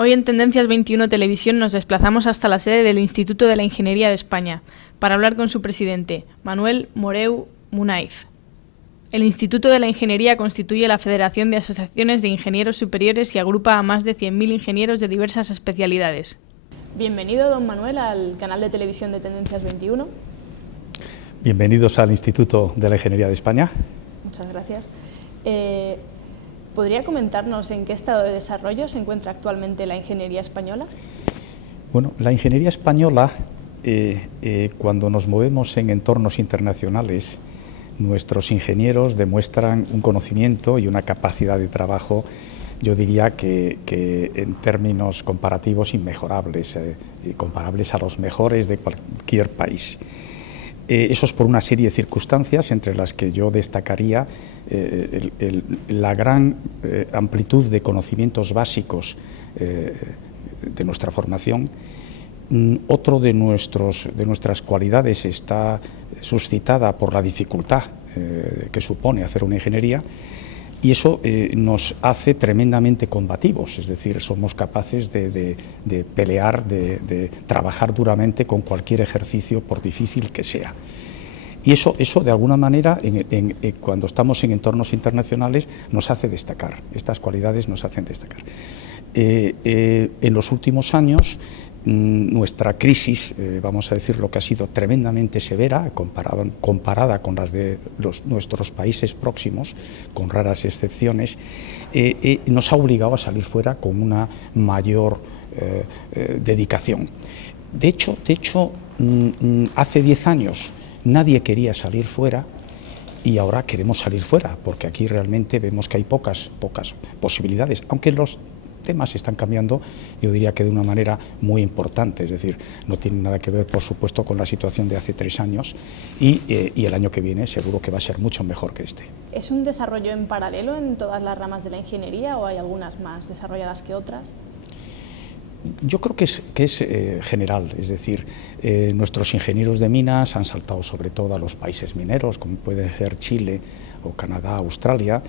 Hoy en Tendencias 21 Televisión nos desplazamos hasta la sede del Instituto de la Ingeniería de España para hablar con su presidente, Manuel Moreu Munaiz. El Instituto de la Ingeniería constituye la Federación de Asociaciones de Ingenieros Superiores y agrupa a más de 100.000 ingenieros de diversas especialidades. Bienvenido, don Manuel, al canal de televisión de Tendencias 21. Bienvenidos al Instituto de la Ingeniería de España. Muchas gracias. ¿Podría comentarnos en qué estado de desarrollo se encuentra actualmente la ingeniería española? Bueno, la ingeniería española, cuando nos movemos en entornos internacionales, nuestros ingenieros demuestran un conocimiento y una capacidad de trabajo, yo diría que en términos comparativos inmejorables, comparables a los mejores de cualquier país. Eso es por una serie de circunstancias, entre las que yo destacaría la gran amplitud de conocimientos básicos de nuestra formación. Otro de nuestras cualidades está suscitada por la dificultad que supone hacer una ingeniería, y eso nos hace tremendamente combativos, es decir, somos capaces de pelear, de trabajar duramente con cualquier ejercicio, por difícil que sea. Y eso de alguna manera, cuando estamos en entornos internacionales, nos hace destacar, estas cualidades nos hacen destacar. En los últimos años, nuestra crisis, vamos a decir, lo que ha sido tremendamente severa, comparada con las de nuestros países próximos, con raras excepciones, nos ha obligado a salir fuera con una mayor dedicación. De hecho, hace 10 años nadie quería salir fuera, y ahora queremos salir fuera, porque aquí realmente vemos que hay pocas posibilidades, aunque los temas están cambiando, yo diría que de una manera muy importante, es decir, no tiene nada que ver, por supuesto, con la situación de hace 3 años, y el año que viene seguro que va a ser mucho mejor que este. ¿Es un desarrollo en paralelo en todas las ramas de la ingeniería o hay algunas más desarrolladas que otras? Yo creo que es general, es decir, nuestros ingenieros de minas han saltado sobre todo a los países mineros, como puede ser Chile o Canadá, Australia.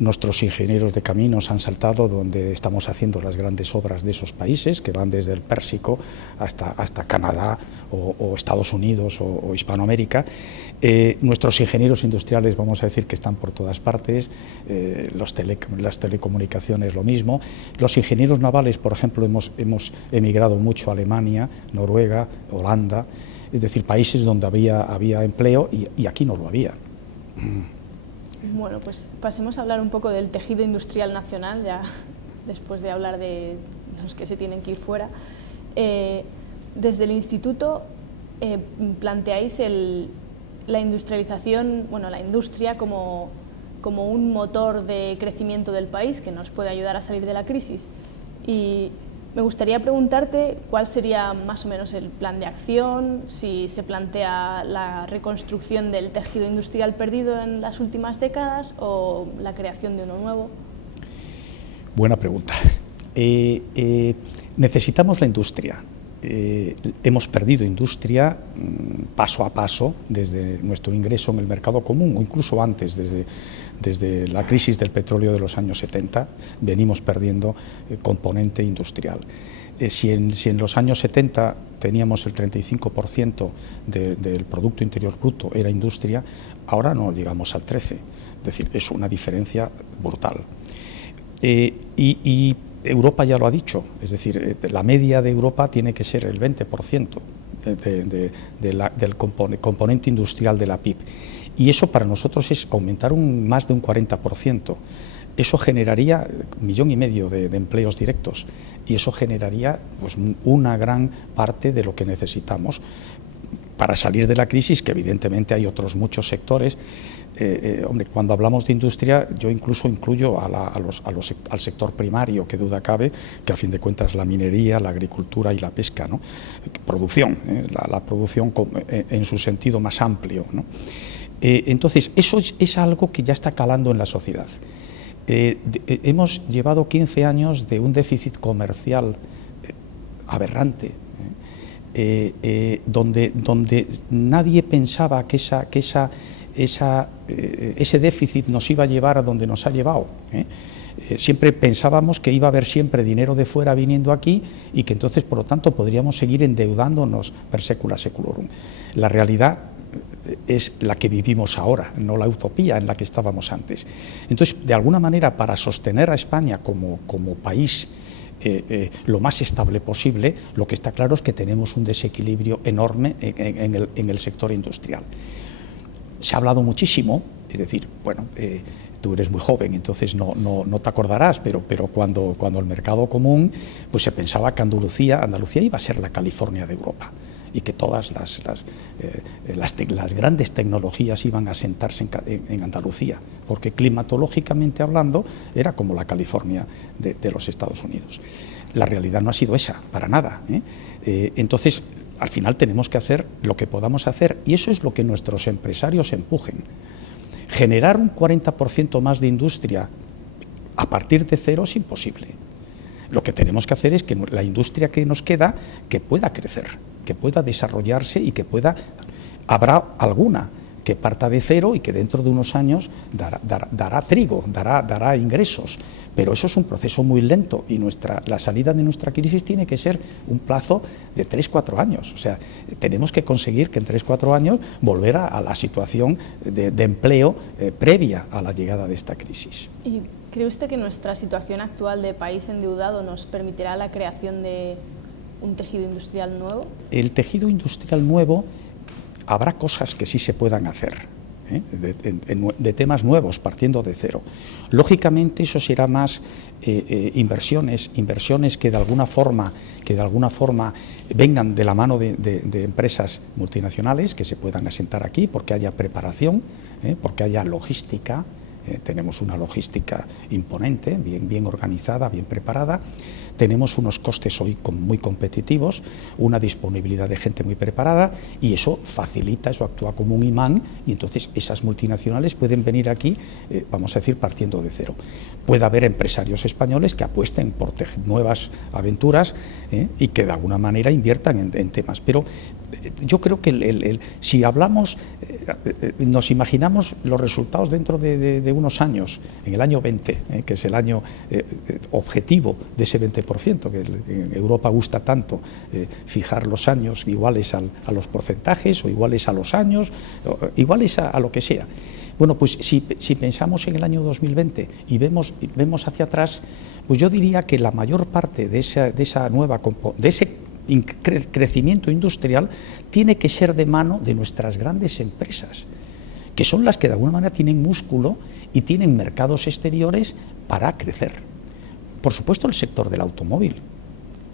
Nuestros ingenieros de caminos han saltado donde estamos haciendo las grandes obras de esos países, que van desde el Pérsico hasta Canadá o Estados Unidos o Hispanoamérica. Nuestros ingenieros industriales, vamos a decir, que están por todas partes, las telecomunicaciones lo mismo. Los ingenieros navales, por ejemplo, hemos emigrado mucho a Alemania, Noruega, Holanda, es decir, países donde había empleo y aquí no lo había. Bueno, pues pasemos a hablar un poco del tejido industrial nacional, ya después de hablar de los que se tienen que ir fuera. Desde el Instituto planteáis la industrialización, bueno, la industria como un motor de crecimiento del país que nos puede ayudar a salir de la crisis. Y me gustaría preguntarte cuál sería más o menos el plan de acción, si se plantea la reconstrucción del tejido industrial perdido en las últimas décadas o la creación de uno nuevo. Buena pregunta. Necesitamos la industria. Hemos perdido industria paso a paso desde nuestro ingreso en el mercado común, o incluso antes, desde la crisis del petróleo de los años 70, venimos perdiendo componente industrial. Si en los años 70 teníamos el 35% del Producto Interior Bruto era industria, ahora no llegamos al 13%, es decir, es una diferencia brutal. Y Europa ya lo ha dicho, es decir, la media de Europa tiene que ser el 20% del componente industrial de la PIB. Y eso para nosotros es aumentar más de un 40%. Eso generaría 1,5 millones de empleos directos, y eso generaría pues, una gran parte de lo que necesitamos para salir de la crisis, que evidentemente hay otros muchos sectores. Hombre, cuando hablamos de industria, yo incluso incluyo al sector primario, que duda cabe, que a fin de cuentas la minería, la agricultura y la pesca, ¿no? Producción, la producción en su sentido más amplio, ¿no? Entonces, eso es algo que ya está calando en la sociedad. Hemos llevado 15 años de un déficit comercial aberrante, donde nadie pensaba que ese déficit nos iba a llevar a donde nos ha llevado. siempre pensábamos que iba a haber siempre dinero de fuera viniendo aquí y que entonces, por lo tanto, podríamos seguir endeudándonos per secula seculorum. La realidad es la que vivimos ahora, no la utopía en la que estábamos antes. Entonces, de alguna manera, para sostener a España como país lo más estable posible, lo que está claro es que tenemos un desequilibrio enorme en el sector industrial. Se ha hablado muchísimo, es decir, bueno, tú eres muy joven, entonces no te acordarás, pero cuando el mercado común, pues se pensaba que Andalucía iba a ser la California de Europa y que todas las grandes tecnologías iban a asentarse en Andalucía, porque climatológicamente hablando era como la California de los Estados Unidos. La realidad no ha sido esa, para nada, entonces, al final tenemos que hacer lo que podamos hacer y eso es lo que nuestros empresarios empujen. Generar un 40% más de industria a partir de cero es imposible. Lo que tenemos que hacer es que la industria que nos queda, que pueda crecer, que pueda desarrollarse y que pueda, habrá alguna que parta de cero y que dentro de unos años dará trigo, dará ingresos, pero eso es un proceso muy lento y la salida de nuestra crisis tiene que ser un plazo de 3-4 años, o sea, tenemos que conseguir que en 3-4 años volver a la situación de empleo previa a la llegada de esta crisis. ¿Y cree usted que nuestra situación actual de país endeudado nos permitirá la creación de un tejido industrial nuevo? El tejido industrial nuevo, habrá cosas que sí se puedan hacer, de temas nuevos, partiendo de cero. Lógicamente eso será más inversiones que de alguna forma vengan de la mano de empresas multinacionales que se puedan asentar aquí, porque haya preparación, porque haya logística. Tenemos una logística imponente, bien organizada, bien preparada. Tenemos unos costes hoy muy competitivos, una disponibilidad de gente muy preparada y eso facilita, eso actúa como un imán y entonces esas multinacionales pueden venir aquí, vamos a decir, partiendo de cero. Puede haber empresarios españoles que apuesten por nuevas aventuras y que de alguna manera inviertan en temas, pero yo creo que si hablamos, nos imaginamos los resultados dentro de unos años, en el año 20, que es el año objetivo de ese 20%, que en Europa gusta tanto fijar los años iguales a los porcentajes o iguales a los años, iguales a lo que sea. Bueno, pues si pensamos en el año 2020 y vemos hacia atrás, pues yo diría que la mayor parte de ese crecimiento industrial tiene que ser de mano de nuestras grandes empresas, que son las que de alguna manera tienen músculo y tienen mercados exteriores para crecer. Por supuesto, el sector del automóvil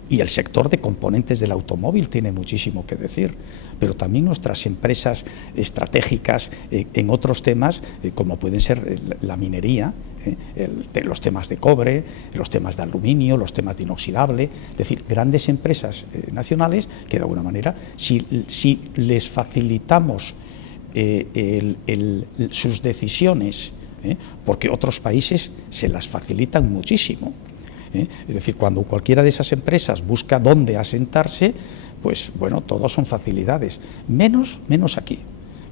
y el sector de componentes del automóvil tiene muchísimo que decir, pero también nuestras empresas estratégicas en otros temas, como pueden ser la minería, los temas de cobre, los temas de aluminio, los temas de inoxidable, es decir, grandes empresas nacionales que de alguna manera, si les facilitamos sus decisiones, porque otros países se las facilitan muchísimo. Es decir, cuando cualquiera de esas empresas busca dónde asentarse, pues bueno, todos son facilidades, menos aquí,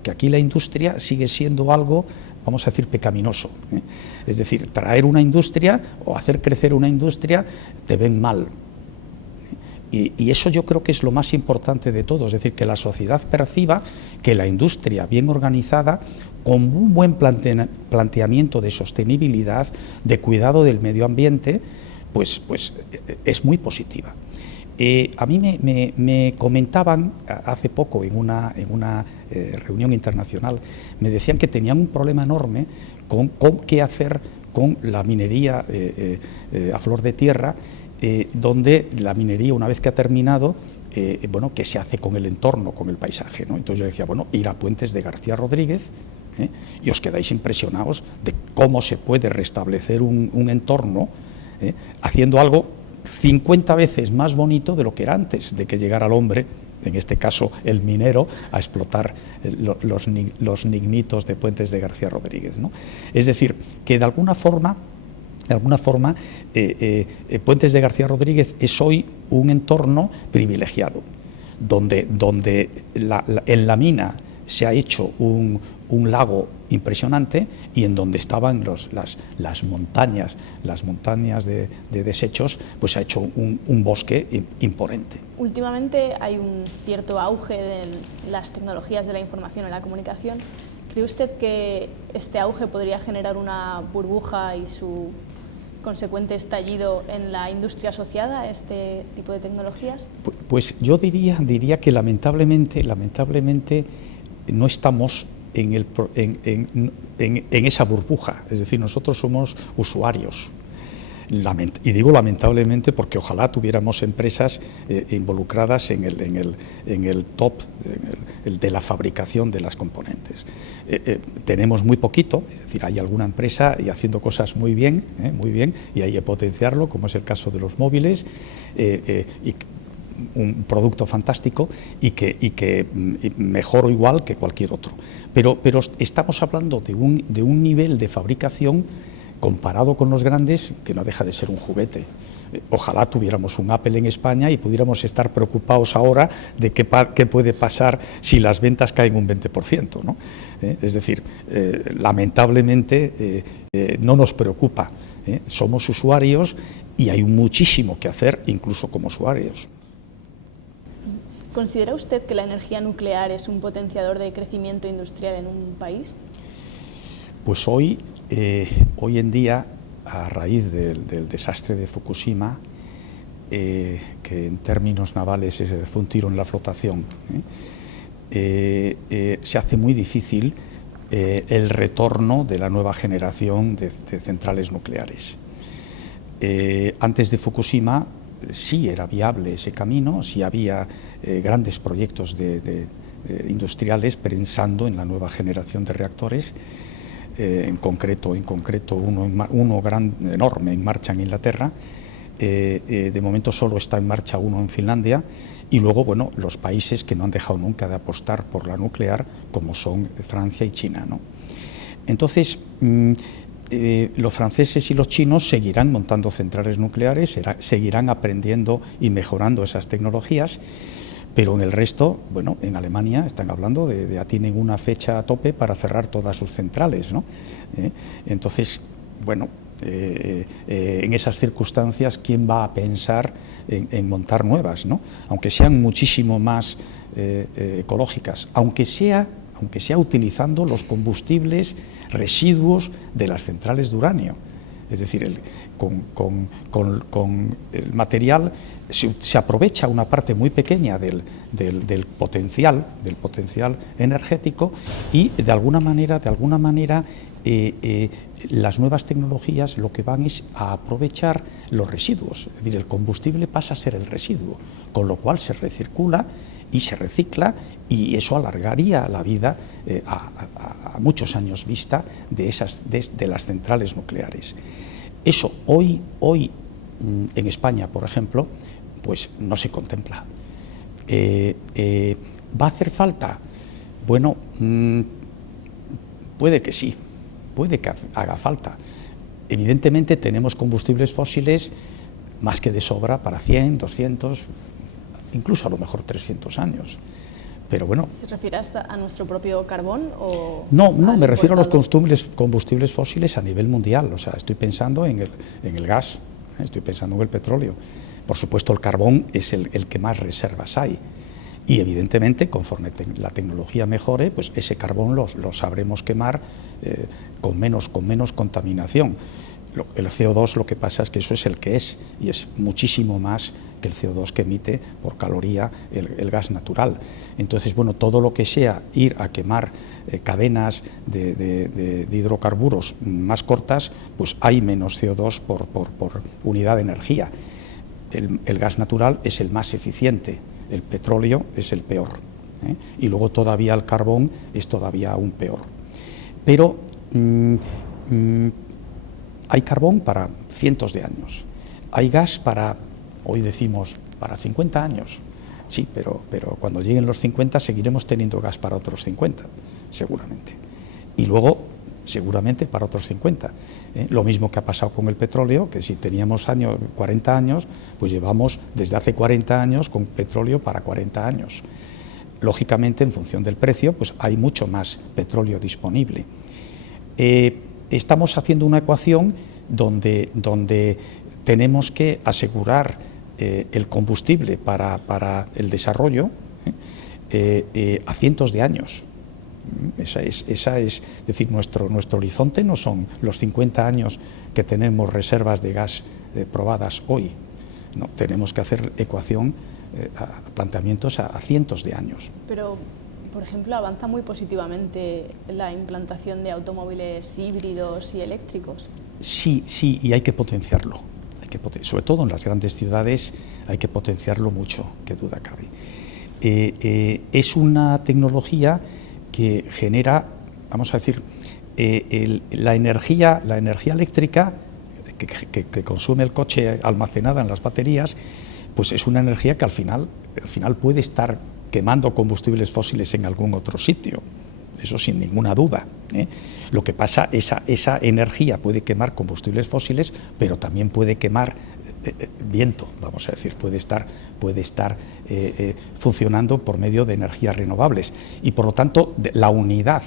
que aquí la industria sigue siendo algo, vamos a decir, pecaminoso. Es decir, traer una industria o hacer crecer una industria te ven mal. Y eso yo creo que es lo más importante de todo, es decir, que la sociedad perciba que la industria bien organizada, con un buen planteamiento de sostenibilidad, de cuidado del medio ambiente, pues es muy positiva. A mí me comentaban hace poco en una reunión internacional, me decían que tenían un problema enorme con qué hacer con la minería a flor de tierra, donde la minería, una vez que ha terminado, bueno, ¿qué se hace con el entorno, con el paisaje, ¿no? Entonces yo decía, bueno, ir a Puentes de García Rodríguez, y os quedáis impresionados de cómo se puede restablecer un entorno haciendo algo 50 veces más bonito de lo que era antes de que llegara el hombre, en este caso el minero, a explotar los lignitos de Puentes de García Rodríguez, ¿no? Es decir, que de alguna forma Puentes de García Rodríguez es hoy un entorno privilegiado, donde en la mina se ha hecho un lago impresionante y en donde estaban las montañas de desechos, pues se ha hecho un bosque imponente. Últimamente hay un cierto auge de las tecnologías de la información y la comunicación. ¿Cree usted que este auge podría generar una burbuja y su consecuente estallido en la industria asociada a este tipo de tecnologías? Pues yo diría que lamentablemente no estamos en esa burbuja, es decir, nosotros somos usuarios. Y digo lamentablemente porque ojalá tuviéramos empresas involucradas en el top de la fabricación de las componentes. Tenemos muy poquito, es decir, hay alguna empresa y haciendo cosas muy bien, y hay que potenciarlo, como es el caso de los móviles, y un producto fantástico y que mejor o igual que cualquier otro. Pero estamos hablando de un nivel de fabricación comparado con los grandes, que no deja de ser un juguete. Ojalá tuviéramos un Apple en España y pudiéramos estar preocupados ahora de qué puede pasar si las ventas caen un 20%, ¿no? Es decir, lamentablemente no nos preocupa. Somos usuarios y hay muchísimo que hacer, incluso como usuarios. ¿Considera usted que la energía nuclear es un potenciador de crecimiento industrial en un país? Pues hoy en día, a raíz del desastre de Fukushima, que en términos navales fue un tiro en la flotación, se hace muy difícil el retorno de la nueva generación de centrales nucleares. Antes de Fukushima sí era viable ese camino, sí había grandes proyectos industriales pensando en la nueva generación de reactores. En concreto uno enorme en marcha en Inglaterra, de momento solo está en marcha uno en Finlandia, y luego, bueno, los países que no han dejado nunca de apostar por la nuclear, como son Francia y China, ¿no? Entonces, los franceses y los chinos seguirán montando centrales nucleares, seguirán aprendiendo y mejorando esas tecnologías. Pero en el resto, bueno, en Alemania están hablando ya tienen una fecha a tope para cerrar todas sus centrales, ¿no? Entonces, bueno, en esas circunstancias, ¿quién va a pensar en montar nuevas, ¿no? Aunque sean muchísimo más ecológicas, aunque sea utilizando los combustibles residuos de las centrales de uranio. Es decir, con el material se aprovecha una parte muy pequeña del potencial energético, y de alguna manera las nuevas tecnologías lo que van es a aprovechar los residuos. Es decir, el combustible pasa a ser el residuo, con lo cual se recircula y se recicla, y eso alargaría la vida a muchos años vista de las centrales nucleares. Eso hoy en España, por ejemplo, pues no se contempla. ¿Va a hacer falta? Bueno, puede que sí, puede que haga falta. Evidentemente tenemos combustibles fósiles más que de sobra para 100, 200, incluso a lo mejor 300 años. Pero bueno. ¿Se refiere hasta a nuestro propio carbón o...? No, me refiero a los combustibles fósiles a nivel mundial. O sea, estoy pensando en el gas, estoy pensando en el petróleo. Por supuesto, el carbón es el que más reservas hay. Y evidentemente, conforme la tecnología mejore, pues ese carbón lo sabremos quemar con menos contaminación. El CO2, lo que pasa es que eso es el que es, y es muchísimo más que el CO2 que emite por caloría el gas natural. Entonces, bueno, todo lo que sea ir a quemar cadenas de hidrocarburos más cortas, pues hay menos CO2 por unidad de energía. El gas natural es el más eficiente, el petróleo es el peor, y luego todavía el carbón es todavía aún peor. Pero hay carbón para cientos de años, hay gas hoy decimos, para 50 años. Sí, pero cuando lleguen los 50 seguiremos teniendo gas para otros 50, seguramente. Y luego, seguramente, para otros 50. Lo mismo que ha pasado con el petróleo, que si teníamos 40 años, pues llevamos desde hace 40 años con petróleo para 40 años. lógicamente, en función del precio, pues hay mucho más petróleo disponible. Estamos haciendo una ecuación donde tenemos que asegurar el combustible para el desarrollo a cientos de años. Esa es decir, nuestro horizonte no son los 50 años que tenemos reservas de gas probadas hoy. No, tenemos que hacer ecuación, planteamientos a cientos de años. Pero, por ejemplo, avanza muy positivamente la implantación de automóviles híbridos y eléctricos. Sí, y hay que potenciarlo. Sobre todo en las grandes ciudades hay que potenciarlo mucho, qué duda cabe. Es una tecnología que genera, vamos a decir, la energía eléctrica que consume el coche almacenada en las baterías, pues es una energía que al final puede estar quemando combustibles fósiles en algún otro sitio, eso sin ninguna duda. Lo que pasa, esa energía puede quemar combustibles fósiles, pero también puede quemar viento, vamos a decir, puede estar funcionando por medio de energías renovables, y por lo tanto la unidad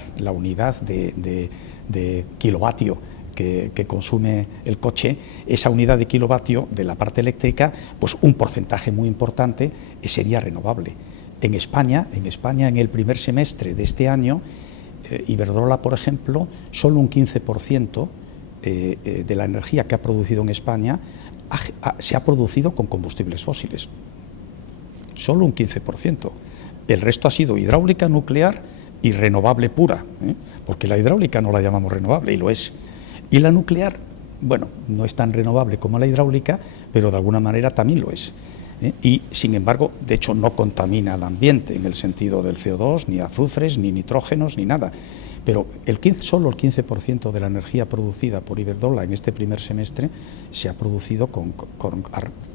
de kilovatio que consume el coche, esa unidad de kilovatio de la parte eléctrica, pues un porcentaje muy importante sería renovable. En España, en el primer semestre de este año, Iberdrola, por ejemplo, solo un 15% de la energía que ha producido en España se ha producido con combustibles fósiles. Solo un 15%. El resto ha sido hidráulica, nuclear y renovable pura, porque la hidráulica no la llamamos renovable, y lo es. Y la nuclear, bueno, no es tan renovable como la hidráulica, pero de alguna manera también lo es. Y, sin embargo, de hecho no contamina el ambiente en el sentido del CO2, ni azufres, ni nitrógenos, ni nada. Pero solo el 15% de la energía producida por Iberdrola en este primer semestre se ha producido con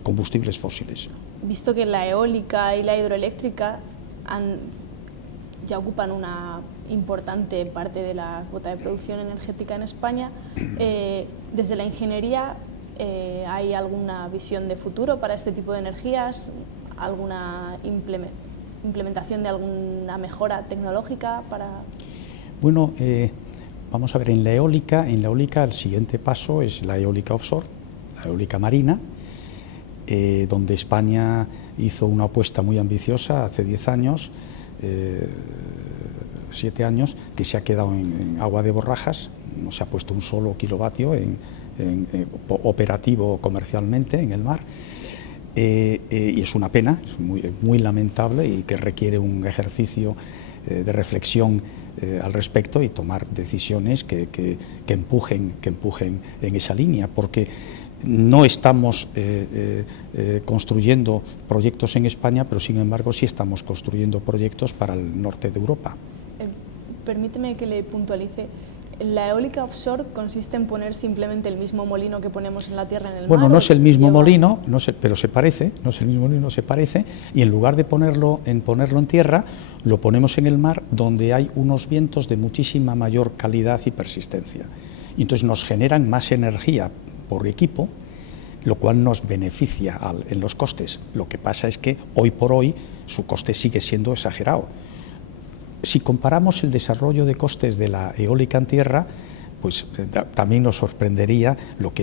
combustibles fósiles. Visto que la eólica y la hidroeléctrica ya ocupan una importante parte de la cuota de producción energética en España, desde la ingeniería, ¿hay alguna visión de futuro para este tipo de energías? ¿Alguna implementación de alguna mejora tecnológica para...? Bueno, vamos a ver, en la eólica el siguiente paso es la eólica offshore, la eólica marina, donde España hizo una apuesta muy ambiciosa hace 10 años, 7 años, que se ha quedado en agua de borrajas. No se ha puesto un solo kilovatio operativo comercialmente en el mar, y es una pena, es muy lamentable, y que requiere un ejercicio de reflexión al respecto y tomar decisiones que empujen en esa línea, porque no estamos construyendo proyectos en España, pero sin embargo sí estamos construyendo proyectos para el norte de Europa. Permíteme que le puntualice. ¿La eólica offshore consiste en poner simplemente el mismo molino que ponemos en la tierra en el mar? Bueno, no es el mismo molino, pero se parece, no es el mismo molino, se parece, y en lugar de ponerlo en tierra, lo ponemos en el mar, donde hay unos vientos de muchísima mayor calidad y persistencia. Y entonces nos generan más energía por equipo, lo cual nos beneficia en los costes. Lo que pasa es que hoy por hoy su coste sigue siendo exagerado. Si comparamos el desarrollo de costes de la eólica en tierra, pues también nos sorprendería lo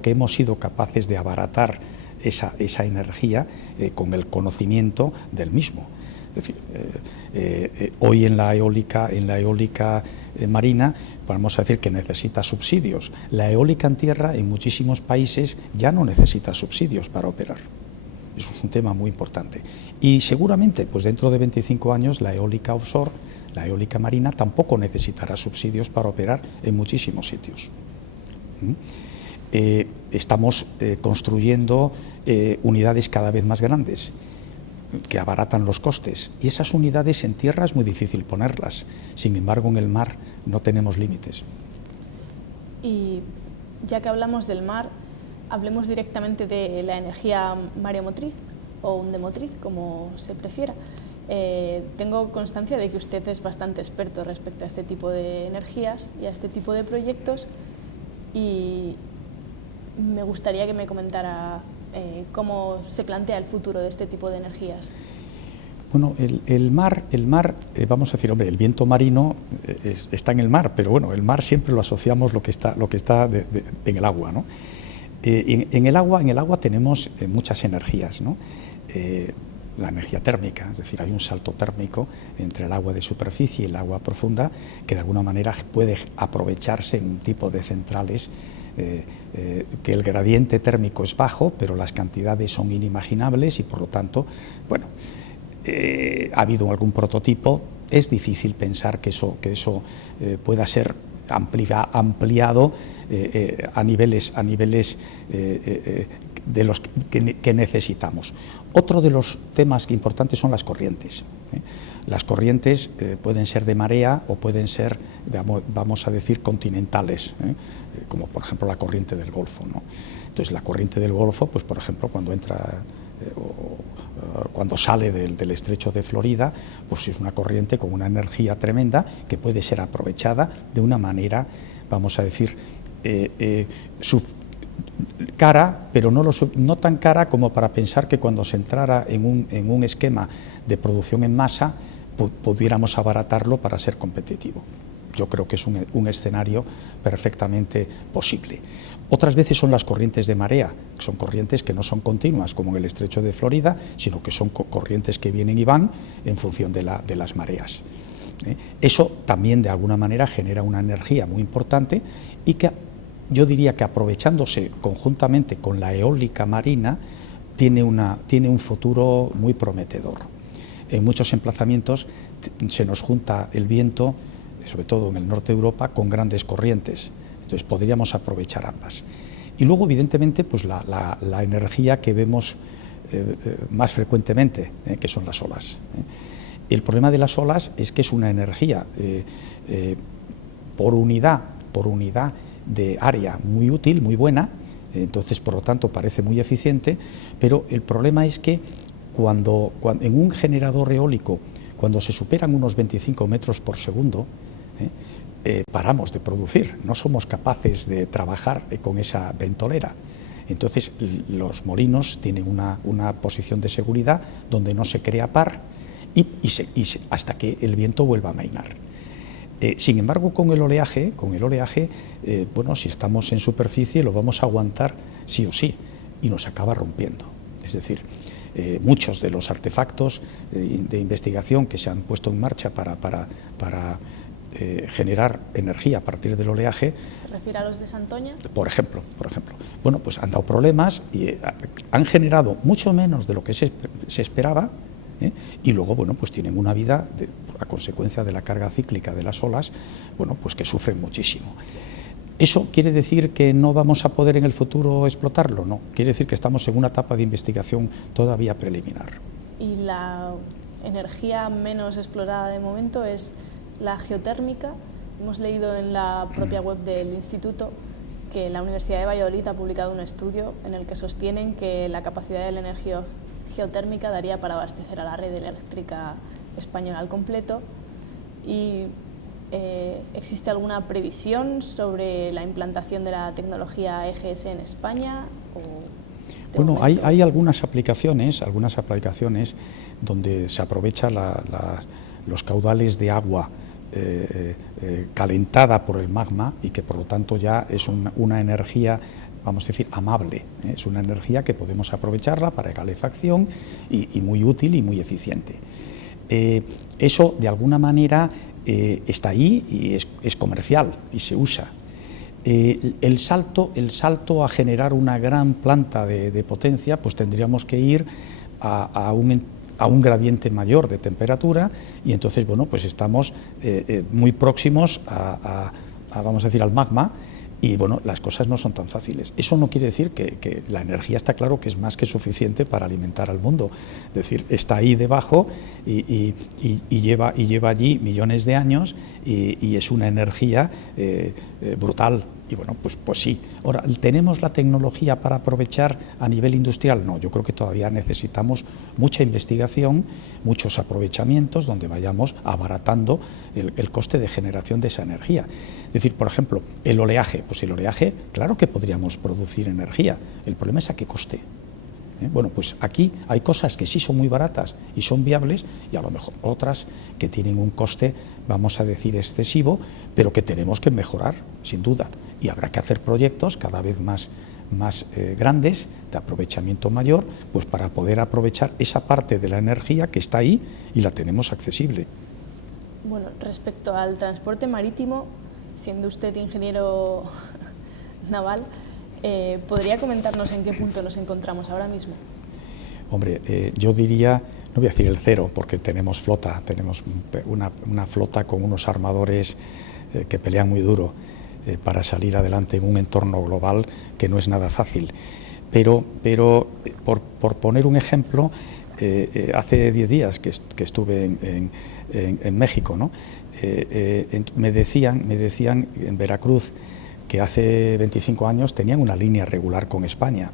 que hemos sido capaces de abaratar esa energía con el conocimiento del mismo. Es decir, hoy en la eólica marina vamos a decir que necesita subsidios. La eólica en tierra en muchísimos países ya no necesita subsidios para operar. Eso es un tema muy importante. Y seguramente, pues dentro de 25 años, la eólica offshore, la eólica marina, tampoco necesitará subsidios para operar en muchísimos sitios. Estamos construyendo unidades cada vez más grandes que abaratan los costes, y esas unidades en tierra es muy difícil ponerlas. Sin embargo, en el mar no tenemos límites. Y ya que hablamos del mar, hablemos directamente de la energía mareomotriz o hundemotriz, como se prefiera. Tengo constancia de que usted es bastante experto respecto a este tipo de energías y a este tipo de proyectos, y me gustaría que me comentara cómo se plantea el futuro de este tipo de energías. Bueno, el mar, vamos a decir, hombre, el viento marino está en el mar, pero bueno, el mar siempre lo asociamos lo que está en el agua, ¿no? En el agua tenemos muchas energías, ¿no? La energía térmica, es decir, hay un salto térmico entre el agua de superficie y el agua profunda que de alguna manera puede aprovecharse en un tipo de centrales que el gradiente térmico es bajo, pero las cantidades son inimaginables y por lo tanto, bueno, ha habido algún prototipo, es difícil pensar que eso pueda ser ampliado a niveles de los que necesitamos. Otro de los temas importantes son las corrientes. Las corrientes pueden ser de marea o pueden ser, vamos a decir, continentales, como por ejemplo la corriente del Golfo, ¿no? Entonces la corriente del Golfo, pues por ejemplo cuando entra cuando sale del estrecho de Florida, pues es una corriente con una energía tremenda que puede ser aprovechada de una manera, vamos a decir, cara, pero no tan cara como para pensar que cuando se entrara en un esquema de producción en masa pudiéramos abaratarlo para ser competitivo. Yo creo que es un escenario perfectamente posible. Otras veces son las corrientes de marea, que son corrientes que no son continuas, como en el estrecho de Florida, sino que son corrientes que vienen y van en función de las mareas. Eso también de alguna manera genera una energía muy importante y que yo diría que aprovechándose conjuntamente con la eólica marina tiene un futuro muy prometedor. En muchos emplazamientos se nos junta el viento, sobre todo en el norte de Europa, con grandes corrientes, entonces podríamos aprovechar ambas. Y luego, evidentemente, pues la energía que vemos más frecuentemente, que son las olas. El problema de las olas es que es una energía por unidad de área muy útil, muy buena, entonces por lo tanto parece muy eficiente, pero el problema es que cuando en un generador eólico, cuando se superan unos 25 metros por segundo, paramos de producir, no somos capaces de trabajar con esa ventolera. Entonces los molinos tienen una posición de seguridad donde no se crea par hasta que el viento vuelva a amainar. Sin embargo, con el oleaje, bueno, si estamos en superficie lo vamos a aguantar sí o sí y nos acaba rompiendo. Es decir, muchos de los artefactos de investigación que se han puesto en marcha para generar energía a partir del oleaje. ¿Se refiere a los de Santoña? Por ejemplo. Bueno, pues han dado problemas y han generado mucho menos de lo que se esperaba, y luego, bueno, pues tienen una vida, a consecuencia de la carga cíclica de las olas, bueno, pues que sufren muchísimo. ¿Eso quiere decir que no vamos a poder en el futuro explotarlo? No, quiere decir que estamos en una etapa de investigación todavía preliminar. ¿Y la energía menos explorada de momento es la geotérmica? Hemos leído en la propia web del instituto que la Universidad de Valladolid ha publicado un estudio en el que sostienen que la capacidad de la energía geotérmica daría para abastecer a la red eléctrica española al completo. Y ¿existe alguna previsión sobre la implantación de la tecnología EGS en España? Bueno, hay algunas aplicaciones donde se aprovecha los caudales de agua calentada por el magma y que por lo tanto ya es una energía, vamos a decir, amable, es una energía que podemos aprovecharla para calefacción y muy útil y muy eficiente. Eso de alguna manera está ahí y es comercial y se usa. El salto a generar una gran planta de potencia, pues tendríamos que ir a un gradiente mayor de temperatura y entonces, bueno, pues estamos muy próximos vamos a decir, al magma. Y bueno, las cosas no son tan fáciles. Eso no quiere decir que la energía, está claro que es más que suficiente para alimentar al mundo. Es decir, está ahí debajo y lleva allí millones de años y es una energía brutal. Y bueno, pues sí. Ahora, ¿tenemos la tecnología para aprovechar a nivel industrial? No, yo creo que todavía necesitamos mucha investigación, muchos aprovechamientos donde vayamos abaratando el coste de generación de esa energía. Es decir, por ejemplo, el oleaje. Pues el oleaje, claro que podríamos producir energía. El problema es a qué coste. Bueno, pues aquí hay cosas que sí son muy baratas y son viables, y a lo mejor otras que tienen un coste, vamos a decir, excesivo, pero que tenemos que mejorar, sin duda. Y habrá que hacer proyectos cada vez más grandes, de aprovechamiento mayor, pues para poder aprovechar esa parte de la energía que está ahí y la tenemos accesible. Bueno, respecto al transporte marítimo, siendo usted ingeniero naval, ¿podría comentarnos en qué punto nos encontramos ahora mismo? Hombre, yo diría, no voy a decir el cero, porque tenemos flota, tenemos una flota con unos armadores que pelean muy duro para salir adelante en un entorno global que no es nada fácil. Pero por poner un ejemplo, hace 10 días que estuve en México, ¿no? Me decían en Veracruz que hace 25 años tenían una línea regular con España.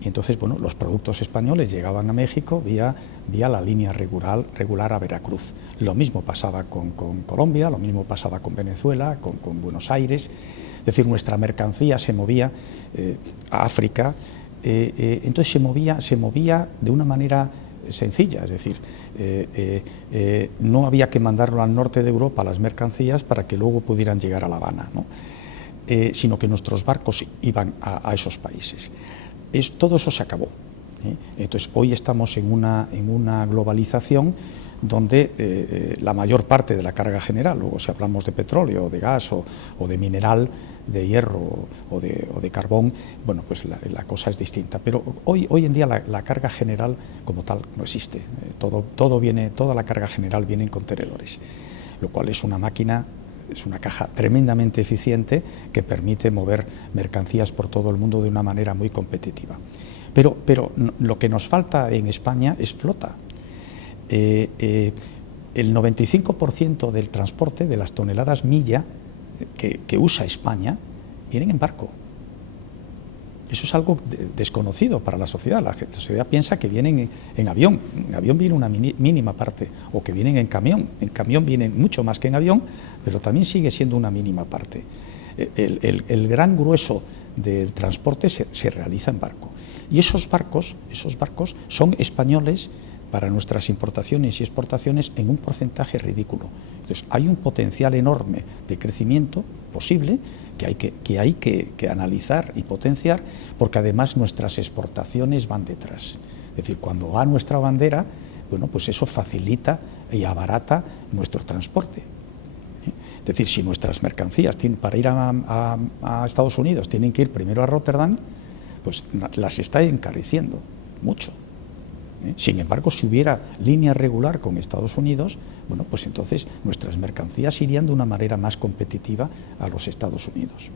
Y entonces, bueno, los productos españoles llegaban a México vía la línea regular a Veracruz. Lo mismo pasaba con Colombia, lo mismo pasaba con Venezuela, con Buenos Aires. Es decir, nuestra mercancía se movía a África, entonces se movía de una manera sencilla, es decir, no había que mandarlo al norte de Europa las mercancías para que luego pudieran llegar a La Habana, ¿no? Sino que nuestros barcos iban a esos países. Todo eso se acabó. Entonces, hoy estamos en una globalización donde la mayor parte de la carga general, luego si hablamos de petróleo, de gas o de mineral, de hierro o de carbón, bueno, pues la cosa es distinta. Pero hoy en día la carga general como tal no existe. Toda la carga general viene en contenedores, lo cual es una máquina, es una caja tremendamente eficiente que permite mover mercancías por todo el mundo de una manera muy competitiva. Pero lo que nos falta en España es flota. El 95% del transporte de las toneladas milla que usa España vienen en barco. Eso es algo desconocido para la sociedad. La sociedad piensa que vienen en avión. En avión viene una mínima parte, o que vienen en camión. En camión vienen mucho más que en avión, pero también sigue siendo una mínima parte. El gran grueso del transporte se realiza en barco. Y esos barcos son españoles para nuestras importaciones y exportaciones en un porcentaje ridículo. Entonces, hay un potencial enorme de crecimiento posible que hay que analizar y potenciar, porque además nuestras exportaciones van detrás. Es decir, cuando va nuestra bandera, bueno, pues eso facilita y abarata nuestro transporte. Es decir, si nuestras mercancías para ir a Estados Unidos tienen que ir primero a Rotterdam, pues las está encareciendo mucho. Sin embargo, si hubiera línea regular con Estados Unidos, bueno, pues entonces nuestras mercancías irían de una manera más competitiva a los Estados Unidos.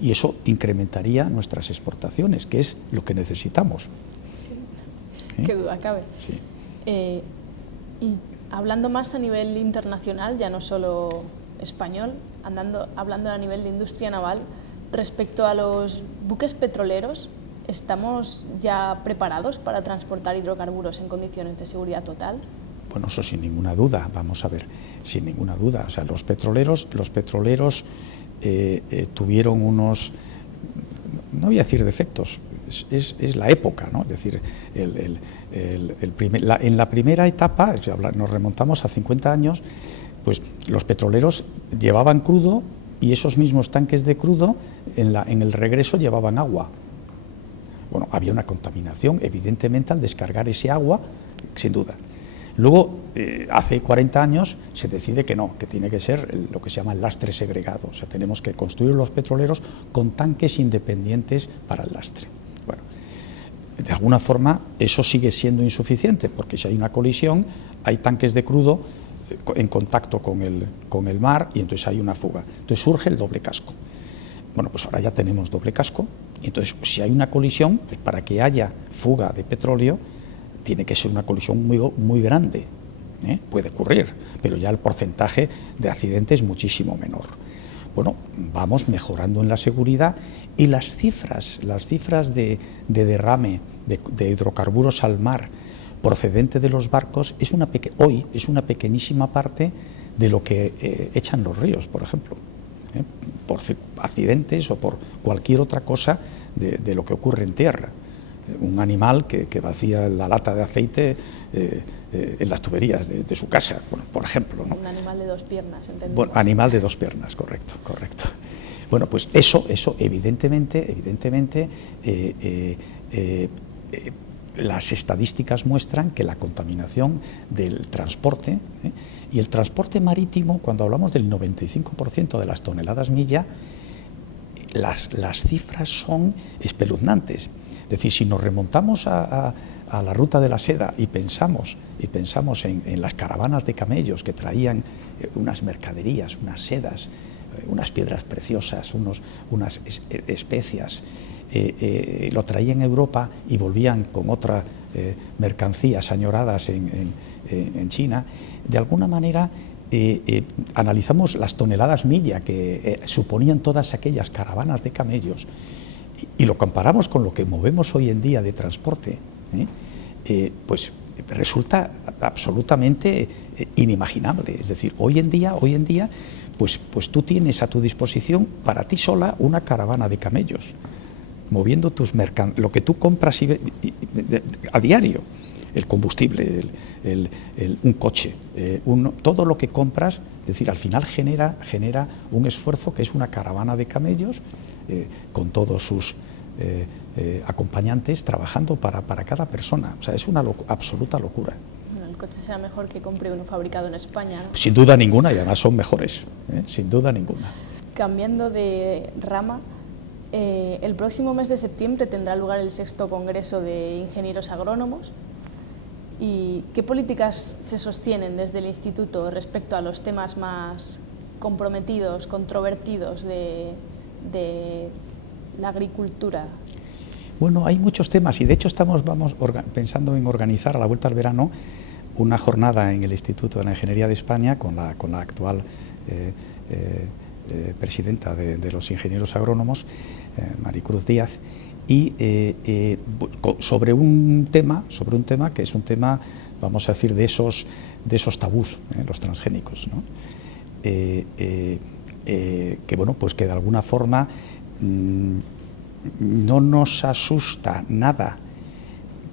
Y eso incrementaría nuestras exportaciones, que es lo que necesitamos. Sí. Qué duda cabe. Sí. Y hablando más a nivel internacional, ya no solo español, hablando a nivel de industria naval, respecto a los buques petroleros, ¿estamos ya preparados para transportar hidrocarburos en condiciones de seguridad total? Bueno, eso sin ninguna duda, vamos a ver, sin ninguna duda. O sea, los petroleros tuvieron unos, no voy a decir defectos, es la época, ¿no? Es decir, en la primera etapa, nos remontamos a 50 años, pues los petroleros llevaban crudo y esos mismos tanques de crudo en el regreso llevaban agua. Bueno, había una contaminación, evidentemente, al descargar ese agua, sin duda. Luego, hace 40 años, se decide que no, que tiene que ser lo que se llama el lastre segregado. O sea, tenemos que construir los petroleros con tanques independientes para el lastre. Bueno, de alguna forma, eso sigue siendo insuficiente, porque si hay una colisión, hay tanques de crudo en contacto con el mar y entonces hay una fuga. Entonces surge el doble casco. Bueno, pues ahora ya tenemos doble casco, y entonces si hay una colisión, pues para que haya fuga de petróleo, tiene que ser una colisión muy grande. Puede ocurrir, pero ya el porcentaje de accidentes es muchísimo menor. Bueno, vamos mejorando en la seguridad, y las cifras de derrame de hidrocarburos al mar procedente de los barcos hoy es una pequeñísima parte de lo que echan los ríos, por ejemplo. Por accidentes o por cualquier otra cosa de lo que ocurre en tierra. un animal que vacía la lata de aceite en las tuberías de su casa, bueno, por ejemplo, ¿no? Un animal de 2 piernas, entendemos. Bueno, animal de 2 piernas, correcto, correcto. Bueno, pues eso evidentemente, las estadísticas muestran que la contaminación del transporte, y el transporte marítimo, cuando hablamos del 95% de las toneladas milla, las cifras son espeluznantes. Es decir, si nos remontamos a la ruta de la seda y pensamos en las caravanas de camellos que traían unas mercaderías, unas sedas, unas piedras preciosas, unas especias, lo traían a Europa y volvían con otra mercancías añoradas en China, de alguna manera analizamos las toneladas milla que suponían todas aquellas caravanas de camellos y lo comparamos con lo que movemos hoy en día de transporte, pues resulta absolutamente inimaginable. Es decir, hoy en día pues tú tienes a tu disposición para ti sola una caravana de camellos, moviendo lo que tú compras a diario, el combustible, un coche, todo lo que compras, es decir, al final genera un esfuerzo que es una caravana de camellos con todos sus acompañantes trabajando para cada persona. O sea, es una absoluta locura. Bueno, el coche será mejor que compre uno fabricado en España, ¿no? Sin duda ninguna, y además son mejores, sin duda ninguna. Cambiando de rama, el próximo mes de septiembre tendrá lugar el 6º Congreso de Ingenieros Agrónomos. ¿Y qué políticas se sostienen desde el Instituto respecto a los temas más comprometidos, controvertidos de la agricultura? Bueno, hay muchos temas y de hecho vamos pensando en organizar a la vuelta al verano una jornada en el Instituto de la Ingeniería de España con la actual presidenta de los ingenieros agrónomos, Maricruz Díaz, y sobre un tema que es un tema, vamos a decir, de esos tabús, los transgénicos, ¿no? Que bueno, pues que de alguna forma no nos asusta nada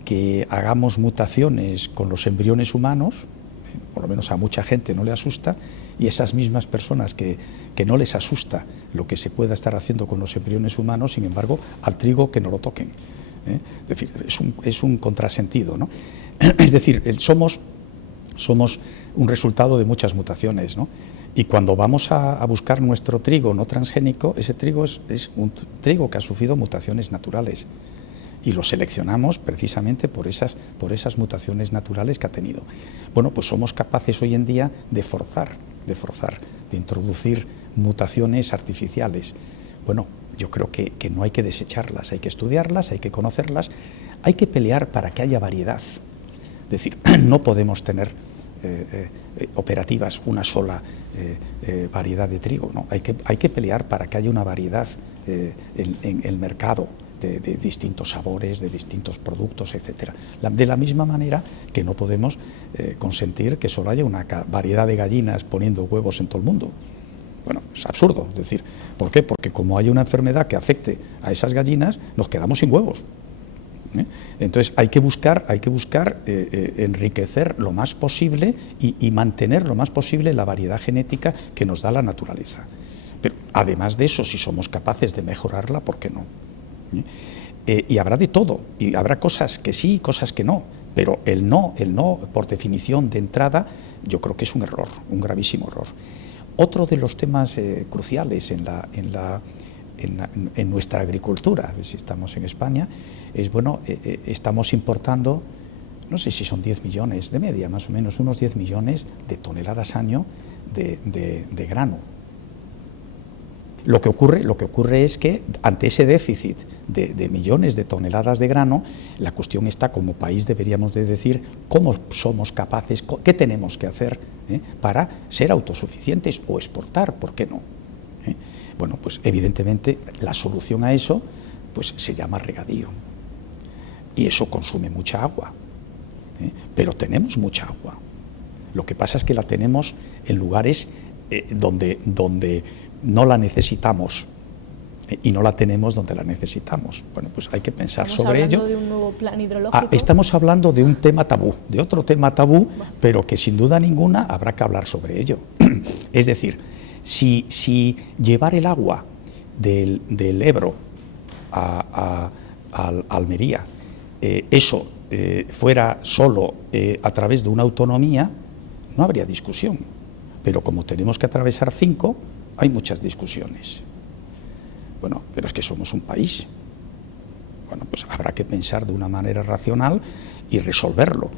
que hagamos mutaciones con los embriones humanos, por lo menos a mucha gente no le asusta, y esas mismas personas que no les asusta lo que se pueda estar haciendo con los embriones humanos, sin embargo, al trigo que no lo toquen. Es decir, es un contrasentido, ¿no? Es decir, somos un resultado de muchas mutaciones, ¿no? Y cuando vamos a buscar nuestro trigo no transgénico, ese trigo es un trigo que ha sufrido mutaciones naturales y lo seleccionamos precisamente por esas mutaciones naturales que ha tenido. Bueno, pues somos capaces hoy en día de forzar, de introducir mutaciones artificiales. Bueno, yo creo que no hay que desecharlas, hay que estudiarlas, hay que conocerlas, hay que pelear para que haya variedad. Es decir, no podemos tener operativas una sola variedad de trigo, ¿no? Hay que pelear para que haya una variedad en el mercado de distintos sabores, de distintos productos, etcétera. De la misma manera que no podemos consentir que solo haya una variedad de gallinas poniendo huevos en todo el mundo. Bueno, es absurdo. Es decir, ¿por qué? Porque como hay una enfermedad que afecte a esas gallinas, nos quedamos sin huevos. Entonces hay que buscar enriquecer lo más posible y mantener lo más posible la variedad genética que nos da la naturaleza. Pero además de eso, si somos capaces de mejorarla, ¿por qué no? Y habrá de todo, y habrá cosas que sí, cosas que no, pero el no, por definición de entrada, yo creo que es un error, un gravísimo error. Otro de los temas cruciales en nuestra agricultura, si estamos en España, es, bueno, estamos importando, no sé si son 10 millones de media, más o menos, unos 10 millones de toneladas año de grano. Lo que ocurre es que ante ese déficit de millones de toneladas de grano, la cuestión está, como país deberíamos de decir cómo somos capaces, qué tenemos que hacer para ser autosuficientes o exportar, ¿por qué no? Bueno, pues evidentemente la solución a eso pues se llama regadío, y eso consume mucha agua, pero tenemos mucha agua. Lo que pasa es que la tenemos en lugares donde no la necesitamos y no la tenemos donde la necesitamos. Bueno, pues hay que pensar sobre ello. ¿Estamos hablando de un nuevo plan hidrológico? Estamos hablando de un tema tabú, de otro tema tabú, pero que sin duda ninguna habrá que hablar sobre ello. Es decir, si llevar el agua del Ebro a Almería, eso fuera solo a través de una autonomía, no habría discusión. Pero como tenemos que atravesar 5, hay muchas discusiones. Bueno, pero es que somos un país. Bueno, pues habrá que pensar de una manera racional y resolverlo.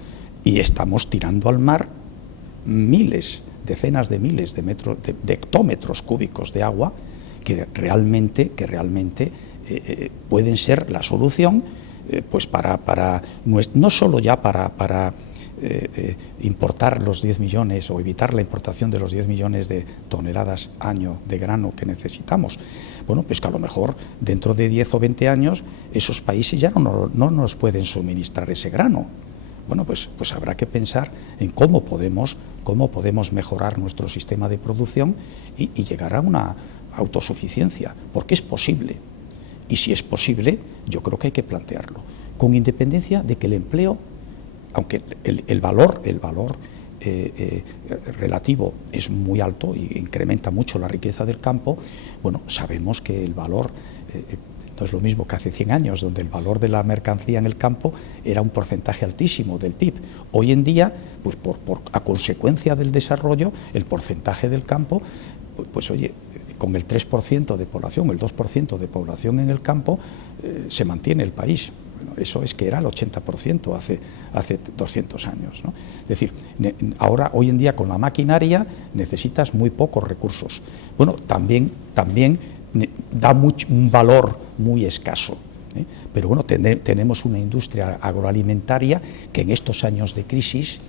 Y estamos tirando al mar miles, decenas de miles de hectómetros cúbicos de agua que realmente pueden ser la solución, pues no solo ya para importar los 10 millones o evitar la importación de los 10 millones de toneladas año de grano que necesitamos. Bueno, pues que a lo mejor dentro de 10 o 20 años esos países ya no nos pueden suministrar ese grano. Bueno, pues habrá que pensar en cómo podemos mejorar nuestro sistema de producción y llegar a una autosuficiencia, porque es posible. Y si es posible, yo creo que hay que plantearlo, con independencia de que el empleo, aunque el valor relativo es muy alto y incrementa mucho la riqueza del campo, bueno, sabemos que el valor no es lo mismo que hace 100 años, donde el valor de la mercancía en el campo era un porcentaje altísimo del PIB. Hoy en día, pues a consecuencia del desarrollo, el porcentaje del campo, pues oye, con el 3% de población, el 2% de población en el campo, se mantiene el país. Bueno, eso es que era el 80% hace 200 años, ¿no? Es decir, hoy en día con la maquinaria necesitas muy pocos recursos. Bueno, también da un valor muy escaso, ¿eh? Pero bueno, tenemos una industria agroalimentaria que en estos años de crisis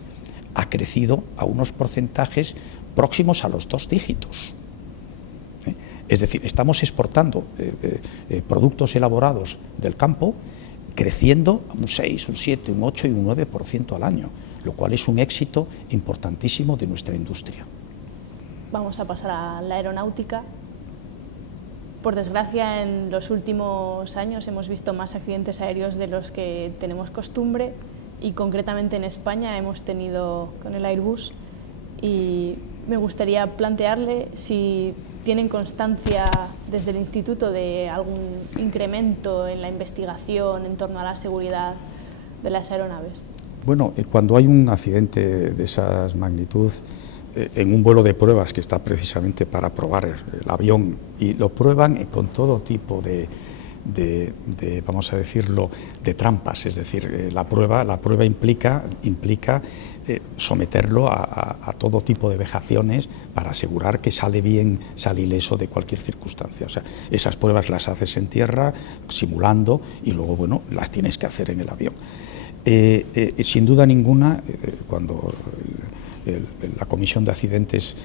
ha crecido a unos porcentajes próximos a los 2 dígitos. Es decir, estamos exportando productos elaborados del campo creciendo a un 6, un 7, un 8 y un 9% al año, lo cual es un éxito importantísimo de nuestra industria. Vamos a pasar a la aeronáutica. Por desgracia, en los últimos años hemos visto más accidentes aéreos de los que tenemos costumbre, y concretamente en España hemos tenido con el Airbus, y me gustaría plantearle si tienen constancia desde el Instituto de algún incremento en la investigación en torno a la seguridad de las aeronaves. Bueno, cuando hay un accidente de esa magnitud, en un vuelo de pruebas que está precisamente para probar el avión, y lo prueban con todo tipo de vamos a decirlo, de trampas, es decir, la prueba implica someterlo a todo tipo de vejaciones para asegurar que sale bien, sale ileso de cualquier circunstancia. O sea, esas pruebas las haces en tierra, simulando, y luego, bueno, las tienes que hacer en el avión. Sin duda ninguna, cuando la Comisión de Accidentes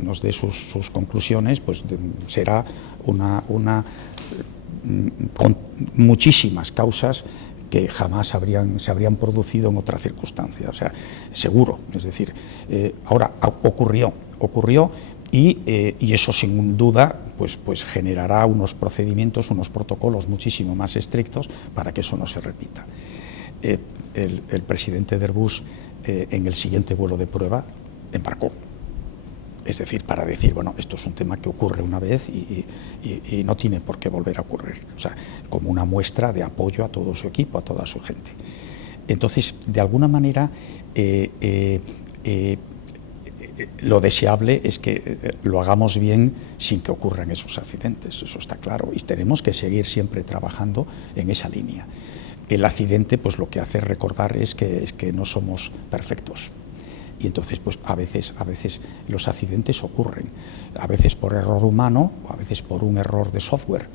nos dé sus conclusiones, pues será con muchísimas causas que jamás se habrían producido en otra circunstancia, o sea, seguro. Es decir, ahora ocurrió y eso sin duda pues generará unos procedimientos, unos protocolos muchísimo más estrictos para que eso no se repita. El presidente de Airbus en el siguiente vuelo de prueba embarcó. Es decir, para decir, bueno, esto es un tema que ocurre una vez y no tiene por qué volver a ocurrir. O sea, como una muestra de apoyo a todo su equipo, a toda su gente. Entonces, de alguna manera, lo deseable es que lo hagamos bien sin que ocurran esos accidentes, eso está claro, y tenemos que seguir siempre trabajando en esa línea. El accidente, pues lo que hace recordar es que no somos perfectos. Y entonces, pues a veces los accidentes ocurren, a veces por error humano, o a veces por un error de software,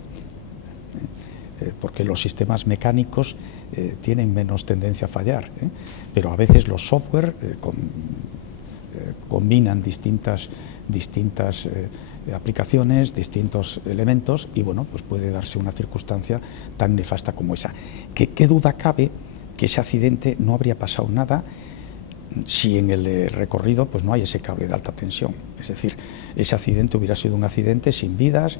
porque los sistemas mecánicos tienen menos tendencia a fallar, pero a veces los software combinan distintas aplicaciones, distintos elementos, y bueno, pues puede darse una circunstancia tan nefasta como esa. ¿Qué duda cabe que ese accidente no habría pasado nada si en el recorrido pues no hay ese cable de alta tensión. Es decir, ese accidente hubiera sido un accidente sin vidas,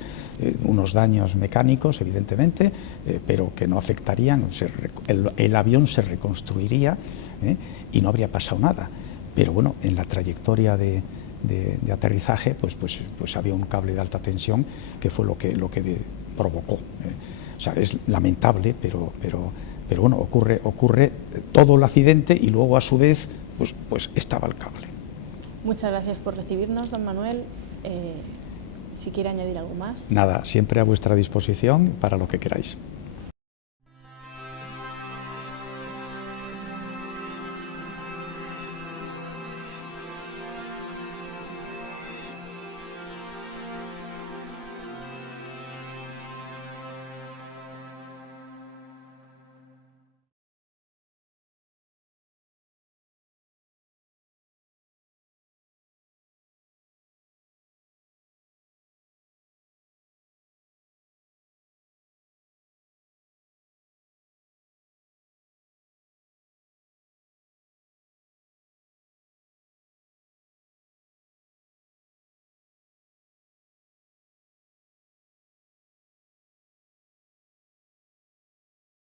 unos daños mecánicos, evidentemente, pero que no afectarían, el avión se reconstruiría y no habría pasado nada. Pero bueno, en la trayectoria de aterrizaje pues había un cable de alta tensión que fue lo que provocó. O sea, es lamentable, pero bueno, ocurre todo el accidente y luego a su vez pues estaba el cable. Muchas gracias por recibirnos, don Manuel. Si quiere añadir algo más. Nada, siempre a vuestra disposición para lo que queráis.